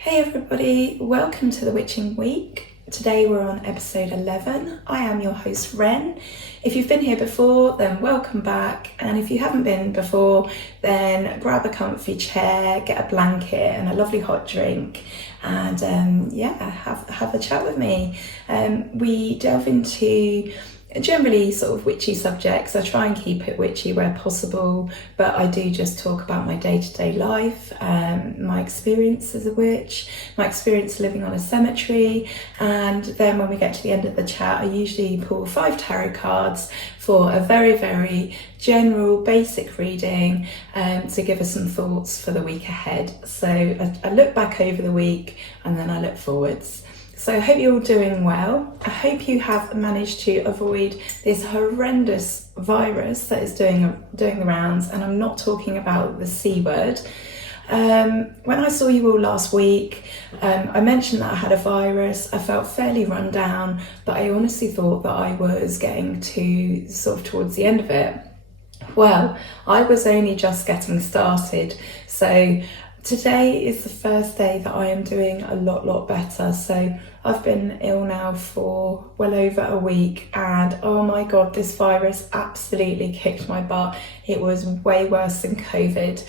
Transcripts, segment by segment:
Hey everybody, welcome to the Witching Week. Today we're on episode 11. I am your host Ren. If you've been here before, then welcome back. And if you haven't been before, then grab a comfy chair, get a blanket and a lovely hot drink and have a chat with me. We delve into generally sort of witchy subjects. I try and keep it witchy where possible, but I do just talk about my day-to-day life, my experience as a witch, my experience living on a cemetery, and then when we get to the end of the chat I usually pull 5 tarot cards for a very, very general basic reading to give us some thoughts for the week ahead. So I look back over the week and then I look forwards. So I hope you're all doing well. I hope you have managed to avoid this horrendous virus that is doing the rounds, and I'm not talking about the C word. When I saw you all last week, I mentioned that I had a virus. I felt fairly run down, but I honestly thought that I was getting to sort of towards the end of it. Well, I was only just getting started. So today is the first day that I am doing a lot better. So I've been ill now for well over a week, and oh my god, this virus absolutely kicked my butt. It was way worse than COVID.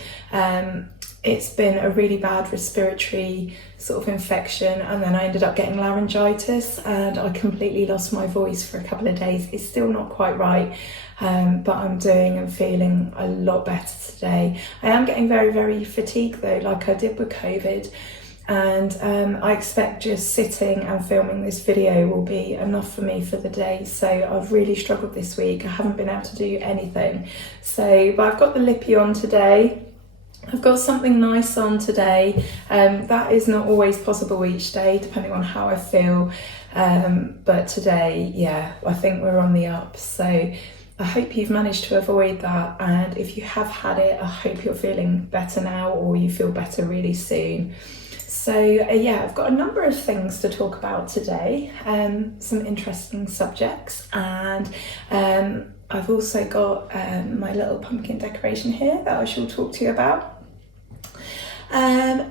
It's been a really bad respiratory sort of infection, and then I ended up getting laryngitis and I completely lost my voice for a couple of days. It's still not quite right, but I'm doing and feeling a lot better today. I am getting very, very fatigued though, like I did with COVID, and I expect just sitting and filming this video will be enough for me for the day. So I've really struggled this week. I haven't been able to do anything. So, but I've got the lippy on today. I've got something nice on today. That is not always possible each day, depending on how I feel. But today, yeah, I think we're on the up. So I hope you've managed to avoid that. And if you have had it, I hope you're feeling better now, or you feel better really soon. So yeah, I've got a number of things to talk about today, some interesting subjects, and I've also got my little pumpkin decoration here that I shall talk to you about.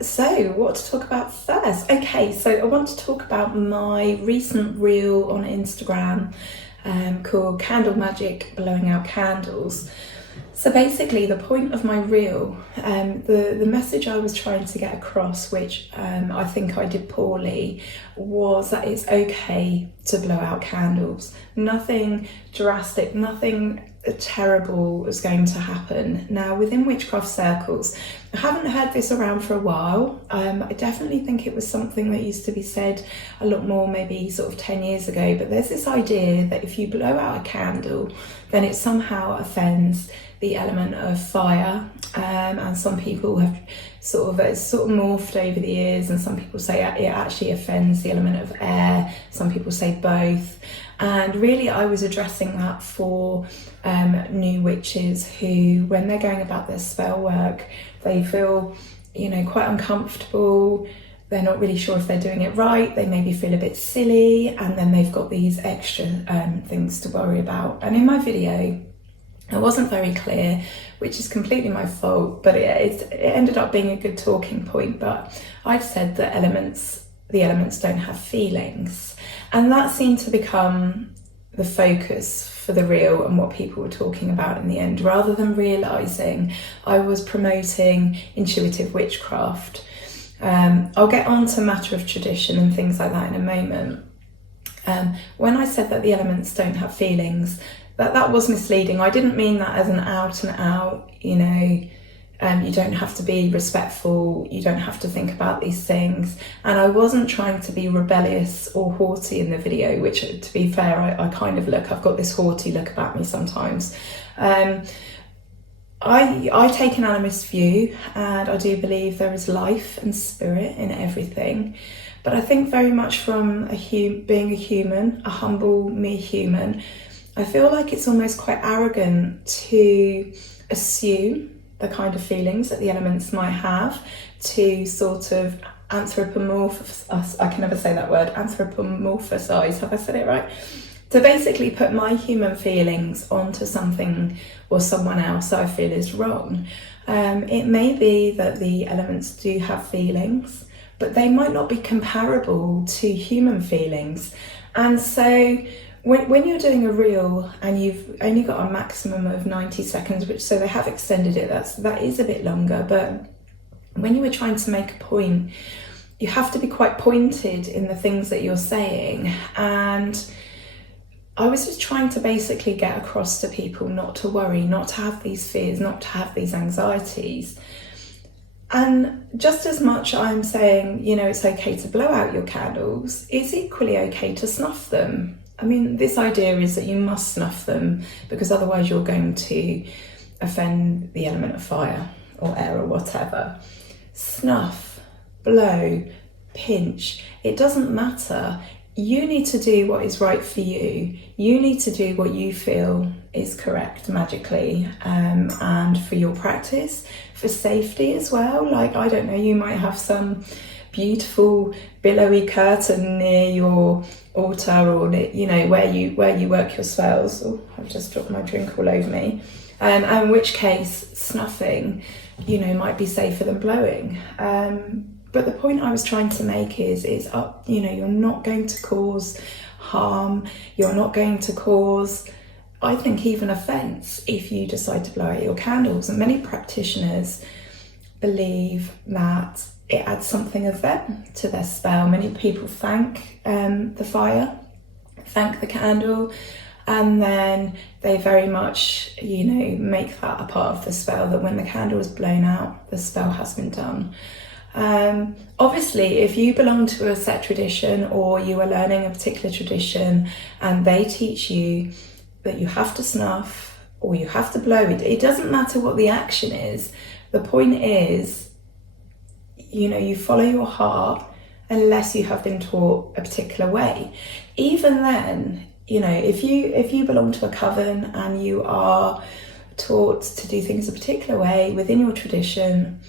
So what to talk about first? Okay, so I want to talk about my recent reel on Instagram called Candle Magic, Blowing Out Candles. So basically the point of my reel, the message I was trying to get across, which I think I did poorly, was that it's okay to blow out candles. Nothing drastic, nothing terrible is going to happen. Now, within witchcraft circles, I haven't heard this around for a while. I definitely think it was something that used to be said a lot more, maybe sort of 10 years ago, but there's this idea that if you blow out a candle, then it somehow offends the element of fire, and some people have it's sort of morphed over the years, and some people say it actually offends the element of air, some people say both. And really I was addressing that for new witches who, when they're going about their spell work, they feel, quite uncomfortable. They're not really sure if they're doing it right. They maybe feel a bit silly, and then they've got these extra things to worry about. And in my video, I wasn't very clear, which is completely my fault, but it ended up being a good talking point. But I've said that the elements don't have feelings, and that seemed to become the focus for the reel and what people were talking about in the end, rather than realising I was promoting intuitive witchcraft. I'll get on to matter of tradition and things like that in a moment. When I said that the elements don't have feelings, that was misleading. I didn't mean that as an out and out, you don't have to be respectful, you don't have to think about these things. And I wasn't trying to be rebellious or haughty in the video, which, to be fair, I kind of look. I've got this haughty look about me sometimes. I take an animist view, and I do believe there is life and spirit in everything. But I think very much from being a human, a humble mere human, I feel like it's almost quite arrogant to assume the kind of feelings that the elements might have, to sort of anthropomorphise, I can never say that word, anthropomorphisize, have I said it right? To basically put my human feelings onto something or someone else that I feel is wrong. It may be that the elements do have feelings, but they might not be comparable to human feelings. And so when you're doing a reel and you've only got a maximum of 90 seconds, which so they have extended it, that is a bit longer, but when you were trying to make a point, you have to be quite pointed in the things that you're saying. And I was just trying to basically get across to people not to worry, not to have these fears, not to have these anxieties. And just as much I'm saying, it's okay to blow out your candles, it's equally okay to snuff them. I mean, this idea is that you must snuff them because otherwise you're going to offend the element of fire or air or whatever. Snuff, blow, pinch, it doesn't matter. You need to do what is right for you. You need to do what you feel is correct magically, and for your practice, for safety as well. Like, I don't know, you might have some beautiful billowy curtain near your altar, or where you work your spells. Oh, I've just dropped my drink all over me. And in which case, snuffing, might be safer than blowing. But the point I was trying to make is you're not going to cause harm. You're not going to cause, I think, even offence if you decide to blow out your candles. And many practitioners believe that it adds something of them to their spell. Many people thank the fire, thank the candle, and then they very much, make that a part of the spell, that when the candle is blown out, the spell has been done. Obviously, if you belong to a set tradition or you are learning a particular tradition and they teach you that you have to snuff or you have to blow, it doesn't matter what the action is. The point is, you follow your heart unless you have been taught a particular way. Even then, if you belong to a coven and you are taught to do things a particular way within your tradition,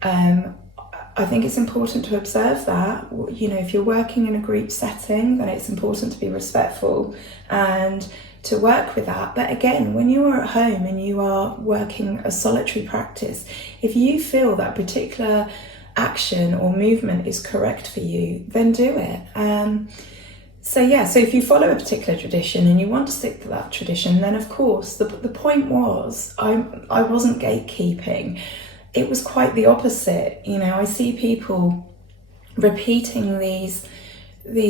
I think it's important to observe that. If you're working in a group setting, then it's important to be respectful and to work with that. But again, when you are at home and you are working a solitary practice, if you feel that particular action or movement is correct for you, then do it. So if you follow a particular tradition and you want to stick to that tradition, then of course the point was I wasn't gatekeeping. It was quite the opposite. I see people repeating these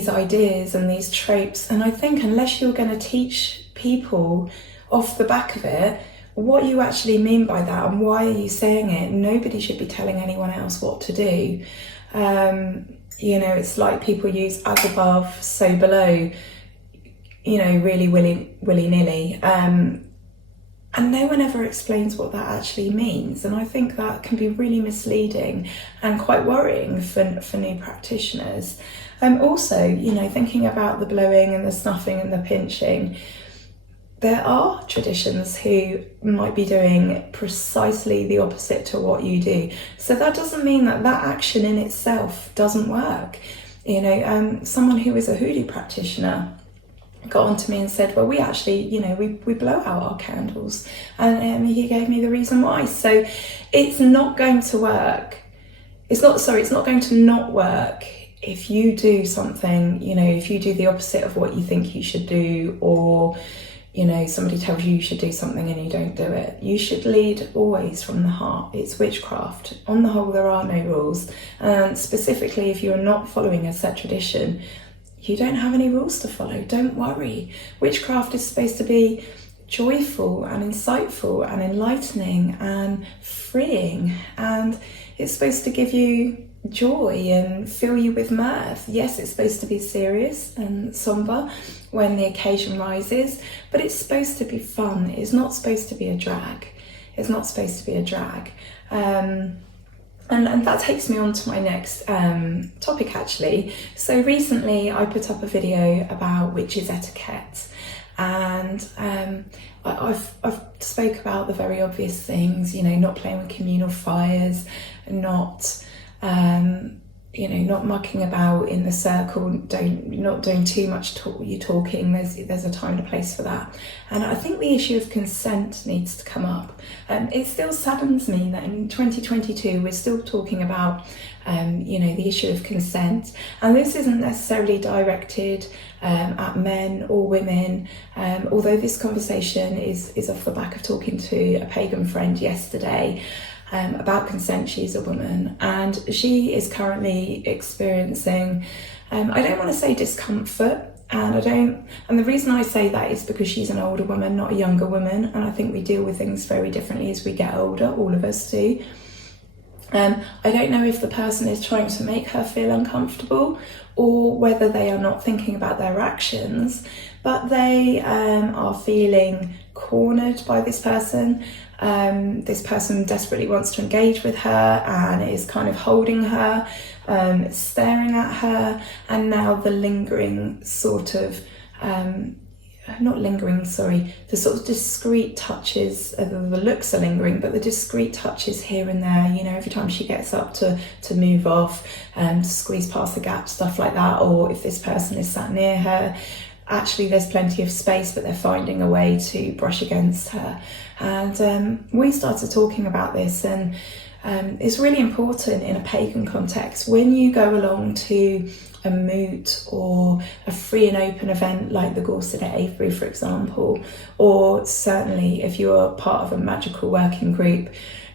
ideas and these tropes, and I think unless you're going to teach people off the back of it what you actually mean by that and why are you saying it, nobody should be telling anyone else what to do. It's like people use as above, so below, really willy-nilly. And no one ever explains what that actually means. And I think that can be really misleading and quite worrying for new practitioners. Also, thinking about the blowing and the snuffing and the pinching, there are traditions who might be doing precisely the opposite to what you do. So that doesn't mean that action in itself doesn't work. Someone who is a hoodoo practitioner got on to me and said, well, we actually, we blow out our candles. And he gave me the reason why. So it's not going to work. It's not going to not work if you do something, if you do the opposite of what you think you should do, or, somebody tells you should do something and you don't do it. You should lead always from the heart. It's witchcraft. On the whole, there are no rules. And specifically, if you're not following a set tradition, you don't have any rules to follow. Don't worry. Witchcraft is supposed to be joyful and insightful and enlightening and freeing, and it's supposed to give you joy and fill you with mirth. Yes, it's supposed to be serious and somber when the occasion rises, but it's supposed to be fun. It's not supposed to be a drag. It's not supposed to be a drag. And that takes me on to my next topic, actually. So recently I put up a video about witches etiquette, and I've spoke about the very obvious things, not playing with communal fires, not not mucking about in the circle, not doing too much talking. There's a time and a place for that. And I think the issue of consent needs to come up. It still saddens me that in 2022 we're still talking about the issue of consent, and this isn't necessarily directed at men or women, although this conversation is off the back of talking to a pagan friend yesterday about consent. She's a woman and she is currently experiencing, I don't want to say discomfort, and the reason I say that is because she's an older woman, not a younger woman, and I think we deal with things very differently as we get older, all of us do. I don't know if the person is trying to make her feel uncomfortable or whether they are not thinking about their actions, but they are feeling cornered by this person. This person desperately wants to engage with her and is kind of holding her, staring at her, and now the lingering sort of, the sort of discreet touches, the looks are lingering, but the discreet touches here and there, every time she gets up to move off, to squeeze past the gap, stuff like that, or if this person is sat near her, actually there's plenty of space, but they're finding a way to brush against her. And we started talking about this, and it's really important in a pagan context. When you go along to a moot or a free and open event like the Gorset at Avebury, for example, or certainly if you're part of a magical working group,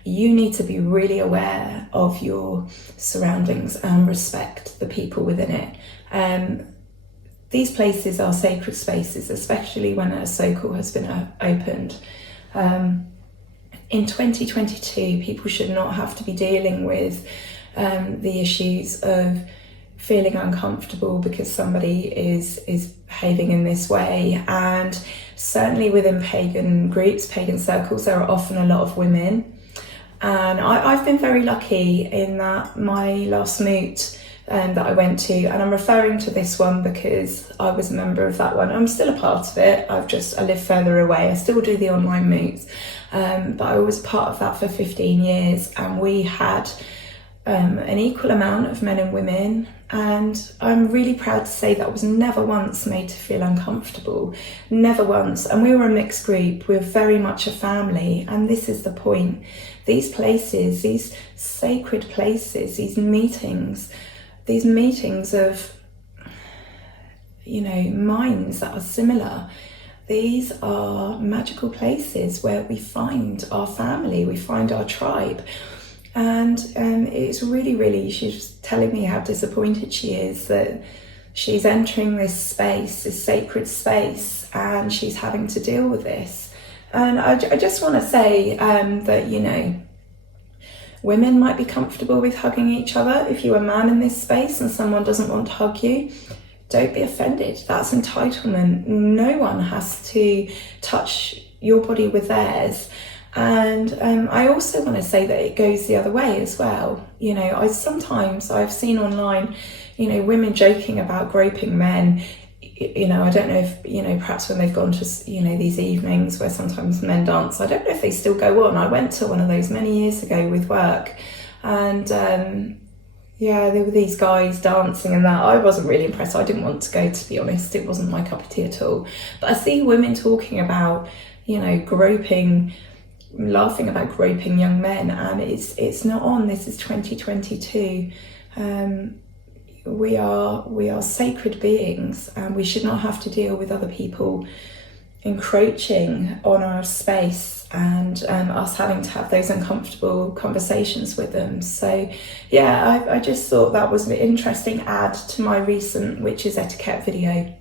you need to be really aware of your surroundings and respect the people within it. These places are sacred spaces, especially when a circle has been opened. In 2022, people should not have to be dealing with the issues of feeling uncomfortable because somebody is behaving in this way. And certainly within pagan groups, pagan circles, there are often a lot of women. And I've been very lucky in that my last moot that I went to, and I'm referring to this one because I was a member of that one. I'm still a part of it. I live further away. I still do the online moots, but I was part of that for 15 years, and we had an equal amount of men and women, and I'm really proud to say that I was never once made to feel uncomfortable, never once. And we were a mixed group, we were very much a family, and this is the point. These places, these sacred places, these meetings of, minds that are similar, these are magical places where we find our family, we find our tribe. And it's really, she's telling me how disappointed she is that she's entering this space, this sacred space, and she's having to deal with this. And I just want to say that, women might be comfortable with hugging each other. If you're a man in this space and someone doesn't want to hug you, don't be offended. That's entitlement. No one has to touch your body with theirs. And I also want to say that it goes the other way as well. I've seen online, women joking about groping men. I don't know if, perhaps when they've gone to, these evenings where sometimes men dance, I don't know if they still go on. I went to one of those many years ago with work, and there were these guys dancing and that. I wasn't really impressed. I didn't want to go, to be honest. It wasn't my cup of tea at all. But I see women talking about, groping, laughing about groping young men, and it's not on. This is 2022. We are sacred beings, and we should not have to deal with other people encroaching on our space and us having to have those uncomfortable conversations with them. So I just thought that was an interesting add to my recent Witches Etiquette video.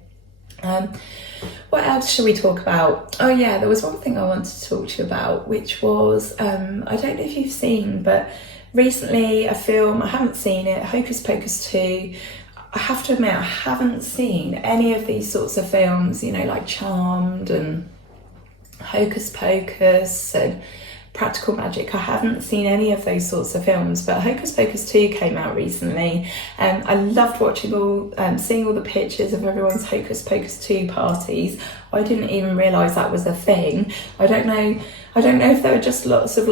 What else should we talk about? Oh yeah, there was one thing I wanted to talk to you about, which was, I don't know if you've seen, but recently a film, I haven't seen it, Hocus Pocus 2. I have to admit, I haven't seen any of these sorts of films, like Charmed and Hocus Pocus and Practical Magic. I haven't seen any of those sorts of films, but Hocus Pocus 2 came out recently. I loved watching seeing all the pictures of everyone's Hocus Pocus 2 parties. I didn't even realise that was a thing. I don't know if there were just lots of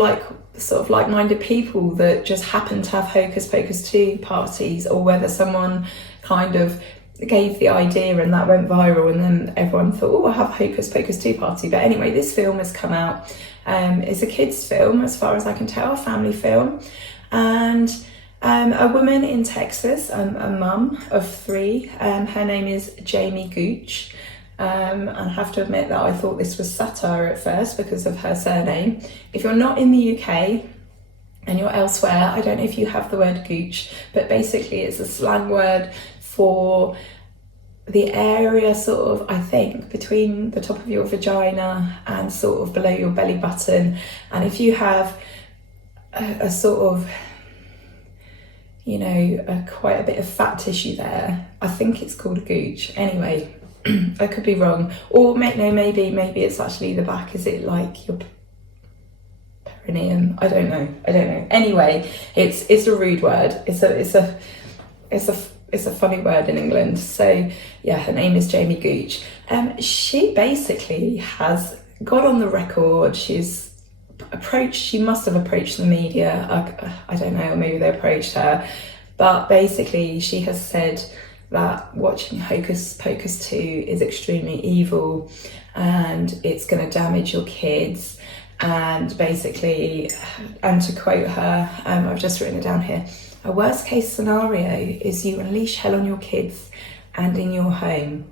sort of like-minded people that just happen to have Hocus Pocus 2 parties, or whether someone kind of gave the idea and that went viral and then everyone thought, oh, I'll have a Hocus Pocus 2 party. But anyway, this film has come out. It's a kids film as far as I can tell, a family film, and a woman in Texas, a mum of 3, her name is Jamie Gooch. And I have to admit that I thought this was satire at first because of her surname. If you're not in the UK and you're elsewhere, I don't know if you have the word gooch, but basically it's a slang word for the area sort of, I think, between the top of your vagina and sort of below your belly button. And if you have a sort of, you know, quite a bit of fat tissue there, I think it's called a gooch. Anyway, I could be wrong. Or maybe it's actually the back. Is it like your perineum? I don't know. Anyway, it's a rude word. It's a funny word in England. So yeah, her name is Jamie Gooch. She basically has got on the record. She must have approached the media. I don't know, or maybe they approached her. But basically she has said that watching Hocus Pocus 2 is extremely evil and it's going to damage your kids. And basically, and to quote her, I've just written it down here, a worst case scenario is you unleash hell on your kids and in your home.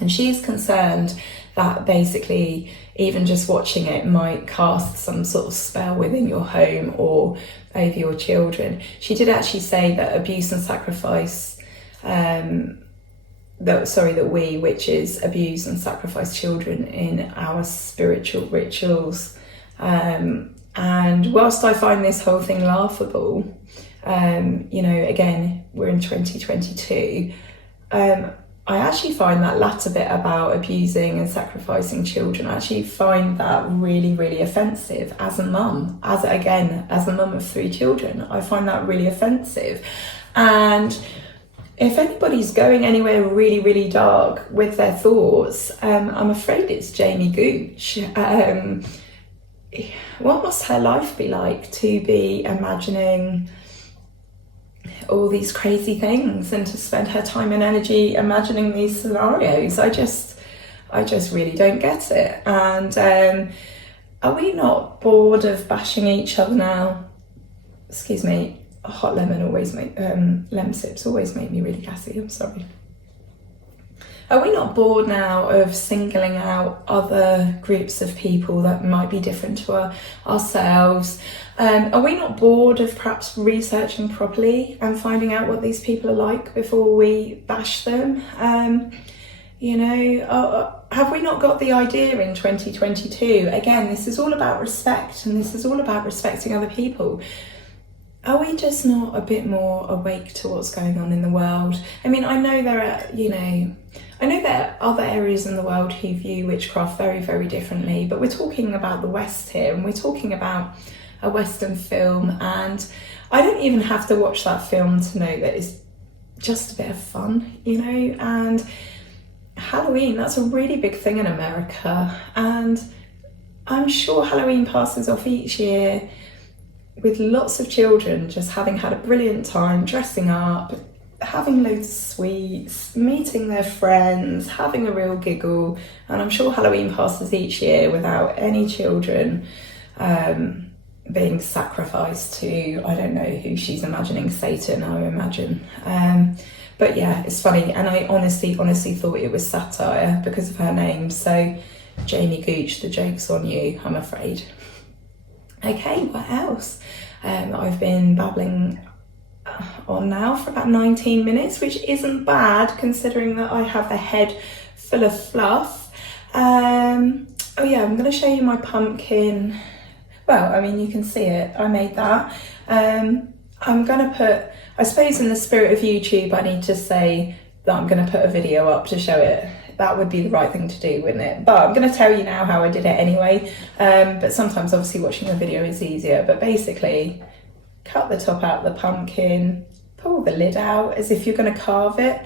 And she's concerned that basically even just watching it might cast some sort of spell within your home or over your children. She did actually say that abuse and sacrifice, that we witches abuse and sacrifice children in our spiritual rituals. And whilst I find this whole thing laughable, you know, again, we're in 2022, I actually find that latter bit about abusing and sacrificing children, I actually find that really, really offensive as a mum. As a mum of 3 children, I find that really offensive. And if anybody's going anywhere really, really dark with their thoughts, I'm afraid it's Jamie Gooch. What must her life be like to be imagining all these crazy things and to spend her time and energy imagining these scenarios? I just really don't get it. And are we not bored of bashing each other now? Excuse me, a hot lemon always lemon sips always make me really gassy, I'm sorry. Are we not bored now of singling out other groups of people that might be different to ourselves? Are we not bored of perhaps researching properly and finding out what these people are like before we bash them? You know, have we not got the idea in 2022? Again, this is all about respect, and this is all about respecting other people. Are we just not a bit more awake to what's going on in the world? I mean, I know there are other areas in the world who view witchcraft very, very differently, but we're talking about the West here, and we're talking about a Western film, and I don't even have to watch that film to know that it's just a bit of fun, you know. And Halloween, that's a really big thing in America, and I'm sure Halloween passes off each year with lots of children just having had a brilliant time dressing up, having loads of sweets, meeting their friends, having a real giggle. And I'm sure Halloween passes each year without any children being sacrificed to, I don't know who she's imagining, Satan, I imagine. But yeah, it's funny, and I honestly thought it was satire because of her name. So Jamie Gooch, the joke's on you, I'm afraid. Okay, what else? I've been babbling on now for about 19 minutes, which isn't bad considering that I have a head full of fluff. Oh yeah, I'm going to show you my pumpkin. Well, I mean, you can see it. I made that. I'm going to put, I suppose in the spirit of YouTube, I need to say that I'm going to put a video up to show it. That would be the right thing to do, wouldn't it? But I'm going to tell you now how I did it anyway. But sometimes obviously watching the video is easier. But basically, cut the top out of the pumpkin, pull the lid out as if you're going to carve it.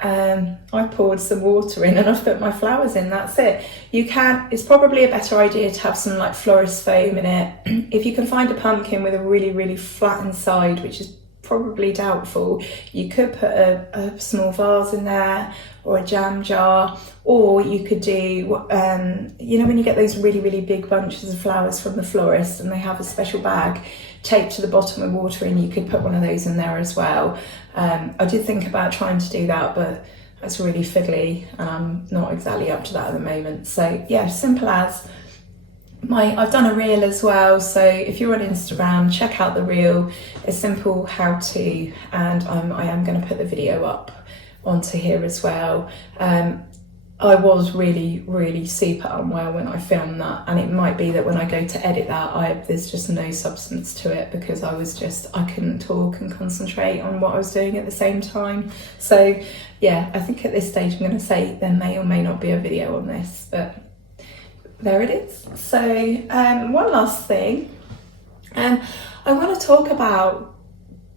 I poured some water in and I've put my flowers in, that's it. It's probably a better idea to have some like florist foam in it. If you can find a pumpkin with a really, really flat inside, which is probably doubtful, you could put a small vase in there or a jam jar, or you could do, you know when you get those really, really big bunches of flowers from the florist and they have a special bag taped to the bottom with water in, you could put one of those in there as well. I did think about trying to do that, but that's really fiddly and I'm not exactly up to that at the moment. So yeah, simple as. I've done a reel as well, so if you're on Instagram, check out the reel, a simple how-to, and I am going to put the video up onto here as well. I was really, really super unwell when I filmed that, and it might be that when I go to edit that, there's just no substance to it because I couldn't talk and concentrate on what I was doing at the same time. So yeah, I think at this stage I'm going to say there may or may not be a video on this, but there it is. So one last thing, I want to talk about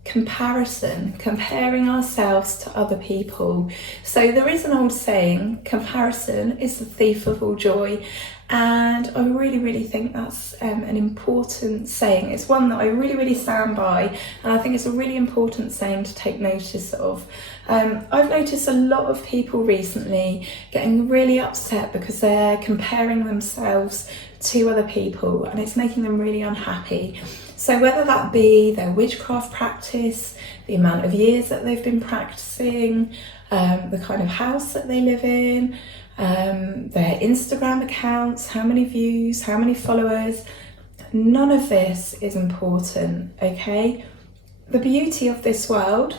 comparing ourselves to other people. So there is an old saying, comparison is the thief of all joy, and I really, really think that's an important saying. It's one that I really, really stand by, and I think it's a really important saying to take notice of. I've noticed a lot of people recently getting really upset because they're comparing themselves to other people, and it's making them really unhappy. So whether that be their witchcraft practice, the amount of years that they've been practicing, the kind of house that they live in, their Instagram accounts, how many views, how many followers, none of this is important, okay? The beauty of this world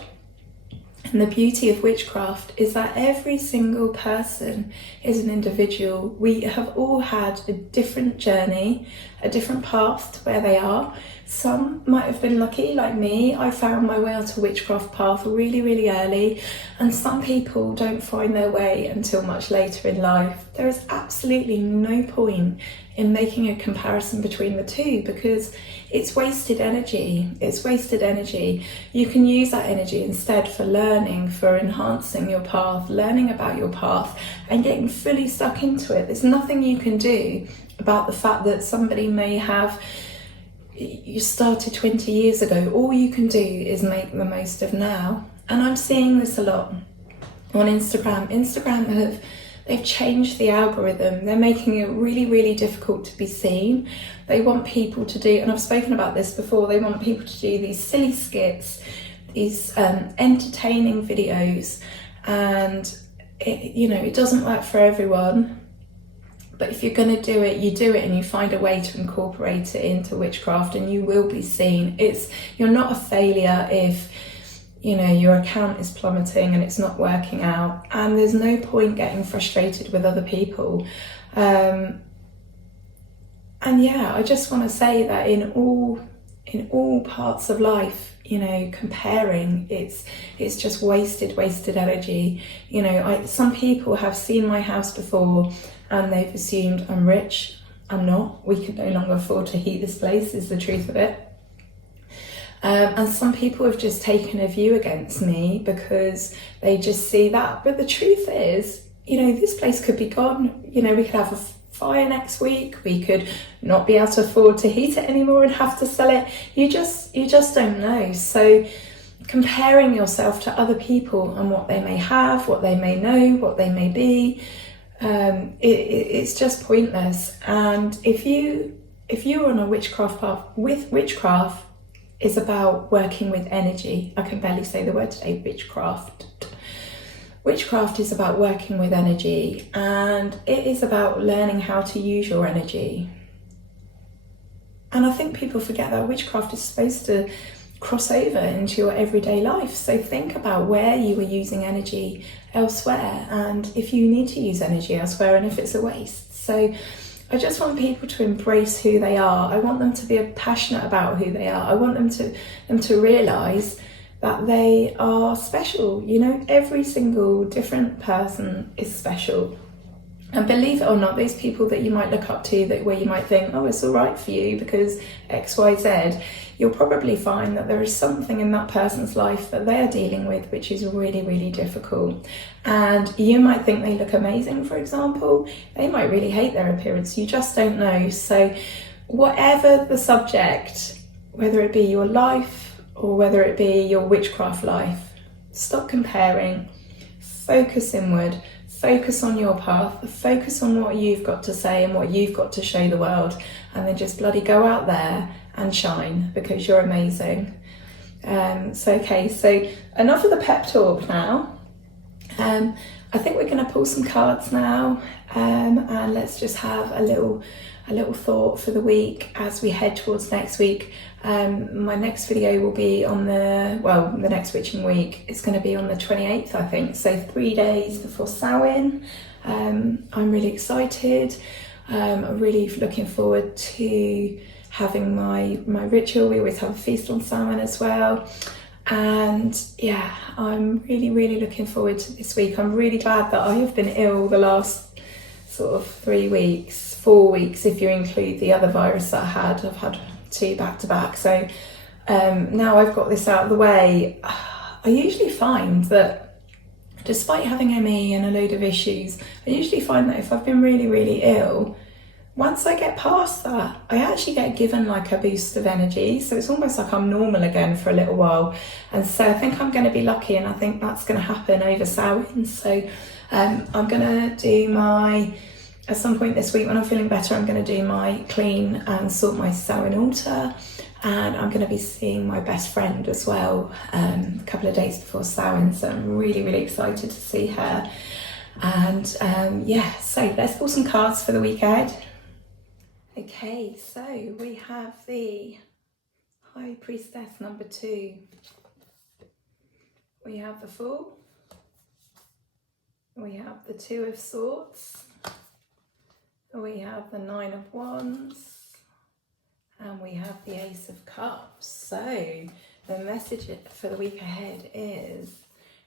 and the beauty of witchcraft is that every single person is an individual. We have all had a different journey, a different path to where they are. Some might have been lucky, like me. I found my way onto witchcraft path really, really early, and some people don't find their way until much later in life. There is absolutely no point in making a comparison between the two because it's wasted energy. It's wasted energy. You can use that energy instead for learning, for enhancing your path, learning about your path and getting fully stuck into it. There's nothing you can do about the fact that somebody may have, you started 20 years ago. All you can do is make the most of now. And I'm seeing this a lot on Instagram. They've changed the algorithm. They're making it really, really difficult to be seen. They want people to do, and I've spoken about this before, they want people to do these silly skits, these entertaining videos, and it doesn't work for everyone. But if you're going to do it, you do it and you find a way to incorporate it into witchcraft and you will be seen. You're not a failure if your account is plummeting and it's not working out, and there's no point getting frustrated with other people. And yeah, I just want to say that in all parts of life, comparing, it's just wasted energy. Some people have seen my house before and they've assumed I'm rich. I'm not. We can no longer afford to heat this place, is the truth of it. And some people have just taken a view against me because they just see that. But the truth is, this place could be gone. We could have a fire next week. We could not be able to afford to heat it anymore and have to sell it. You just don't know. So comparing yourself to other people and what they may have, what they may know, what they may be, it's just pointless. And if you're on a witchcraft path, with witchcraft, is about working with energy. I can barely say the word today, witchcraft. Witchcraft is about working with energy, and it is about learning how to use your energy. And I think people forget that witchcraft is supposed to cross over into your everyday life. So think about where you are using energy elsewhere, and if you need to use energy elsewhere, and if it's a waste. So I just want people to embrace who they are. I want them to be passionate about who they are. I want them to realise that they are special. Every single different person is special. And believe it or not, those people that you might look up to, that where you might think, oh, it's all right for you because X, Y, Z, you'll probably find that there is something in that person's life that they're dealing with which is really, really difficult. And you might think they look amazing, for example. They might really hate their appearance. You just don't know. So whatever the subject, whether it be your life or whether it be your witchcraft life, stop comparing, focus inward. Focus on your path, focus on what you've got to say and what you've got to show the world, and then just bloody go out there and shine because you're amazing. So enough of the pep talk now. I think we're going to pull some cards now, and let's just have a little thought for the week as we head towards next week. My next video will be on the next witching week. It's going to be on the 28th, I think, so 3 days before Samhain. I'm really excited. I'm really looking forward to having my ritual. We always have a feast on Samhain as well. And yeah, I'm really looking forward to this week. I'm really glad that I have been ill the last sort of 3 weeks, 4 weeks if you include the other virus that I had. I've had 2 back to back, so now I've got this out of the way. I usually find that despite having ME and a load of issues, I usually find that if I've been really ill, once I get past that, I actually get given like a boost of energy, so it's almost like I'm normal again for a little while. And so I think I'm going to be lucky, and I think that's going to happen over Samhain. So I'm going to do at some point this week when I'm feeling better, I'm going to do my clean and sort my Samhain altar, and I'm going to be seeing my best friend as well a couple of days before Samhain, so I'm really excited to see her. And so let's pull some cards for the week ahead. Okay, so we have the High Priestess number 2. We have the Fool. We have the 2 of Swords. We have the 9 of Wands, and we have the Ace of Cups. So the message for the week ahead is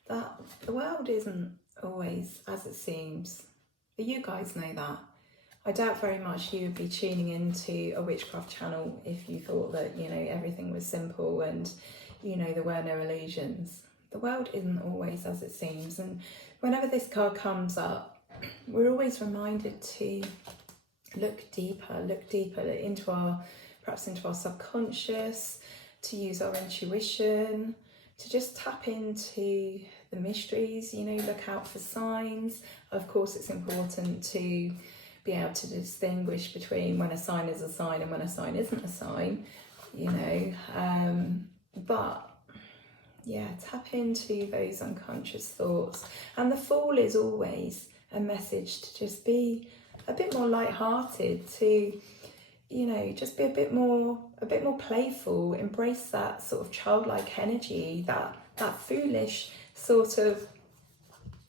that the world isn't always as it seems. But you guys know that. I doubt very much you would be tuning into a witchcraft channel if you thought that, everything was simple and, there were no illusions. The world isn't always as it seems. And whenever this card comes up, we're always reminded to look deeper into our subconscious, to use our intuition, to just tap into the mysteries, look out for signs. Of course, it's important to be able to distinguish between when a sign is a sign and when a sign isn't a sign, but yeah, tap into those unconscious thoughts. And the Fool is always a message to just be a bit more light-hearted, to just be a bit more playful, embrace that sort of childlike energy, that foolish sort of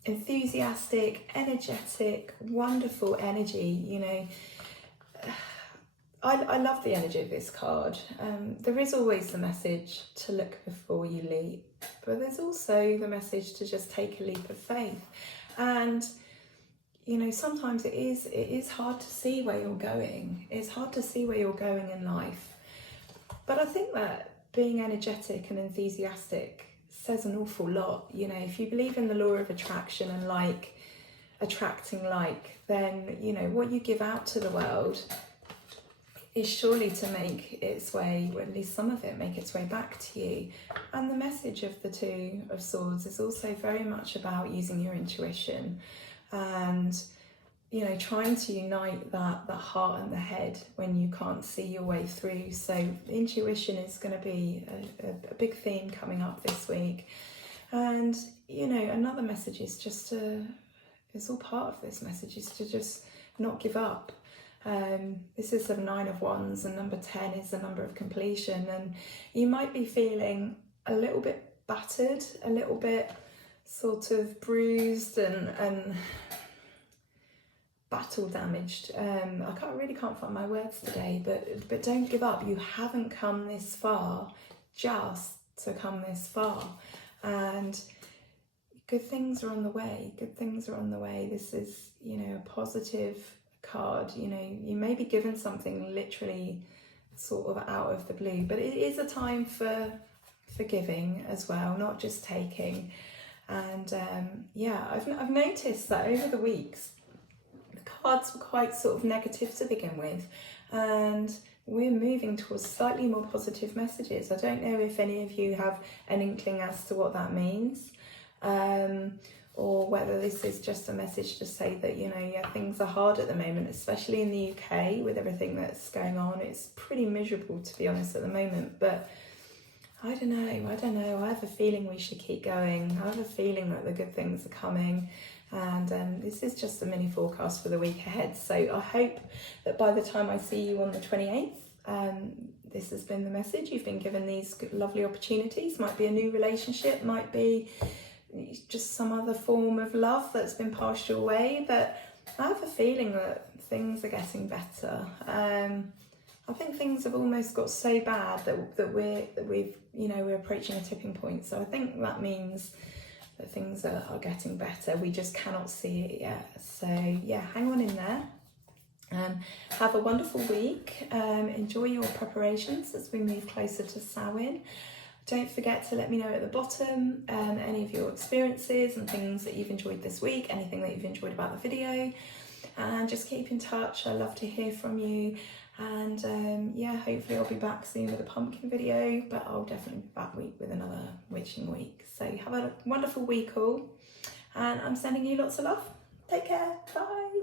enthusiastic, energetic, wonderful energy. I love the energy of this card. There is always the message to look before you leap, but there's also the message to just take a leap of faith. And sometimes it is hard to see where you're going. It's hard to see where you're going in life. But I think that being energetic and enthusiastic says an awful lot. If you believe in the law of attraction and like attracting like, then what you give out to the world is surely to make its way, or at least some of it, make its way back to you. And the message of the 2 of Swords is also very much about using your intuition and trying to unite that heart and the head when you can't see your way through. So intuition is going to be a big theme coming up this week. And another message is just it's all part of this message, is to just not give up. This is the 9 of Wands, and number 10 is the number of completion, and you might be feeling a little bit battered, a little bit sort of bruised and battle damaged. I can't find my words today, but don't give up. You haven't come this far just to come this far, and good things are on the way. Good things are on the way. This is, you know, a positive card. You know, you may be given something literally sort of out of the blue, but it is a time for giving as well, not just taking. And yeah, I've noticed that over the weeks the cards were quite sort of negative to begin with, and we're moving towards slightly more positive messages. I don't know if any of you have an inkling as to what that means, or whether this is just a message to say that, you know, yeah, things are hard at the moment, especially in the UK with everything that's going on. It's pretty miserable, to be honest, at the moment, but I don't know. I have a feeling we should keep going. I have a feeling that the good things are coming. And this is just a mini forecast for the week ahead. So I hope that by the time I see you on the 28th, this has been the message. You've been given these lovely opportunities. Might be a new relationship, might be just some other form of love that's been passed your way. But I have a feeling that things are getting better. I think things have almost got so bad that we're approaching a tipping point. So I think that means that things are getting better. We just cannot see it yet. So yeah, hang on in there. Have a wonderful week. Enjoy your preparations as we move closer to Samhain. Don't forget to let me know at the bottom any of your experiences and things that you've enjoyed this week, anything that you've enjoyed about the video, and just keep in touch. I love to hear from you. And yeah, hopefully I'll be back soon with a pumpkin video, but I'll definitely be back with another witching week. So have a wonderful week all, and I'm sending you lots of love. Take care. Bye.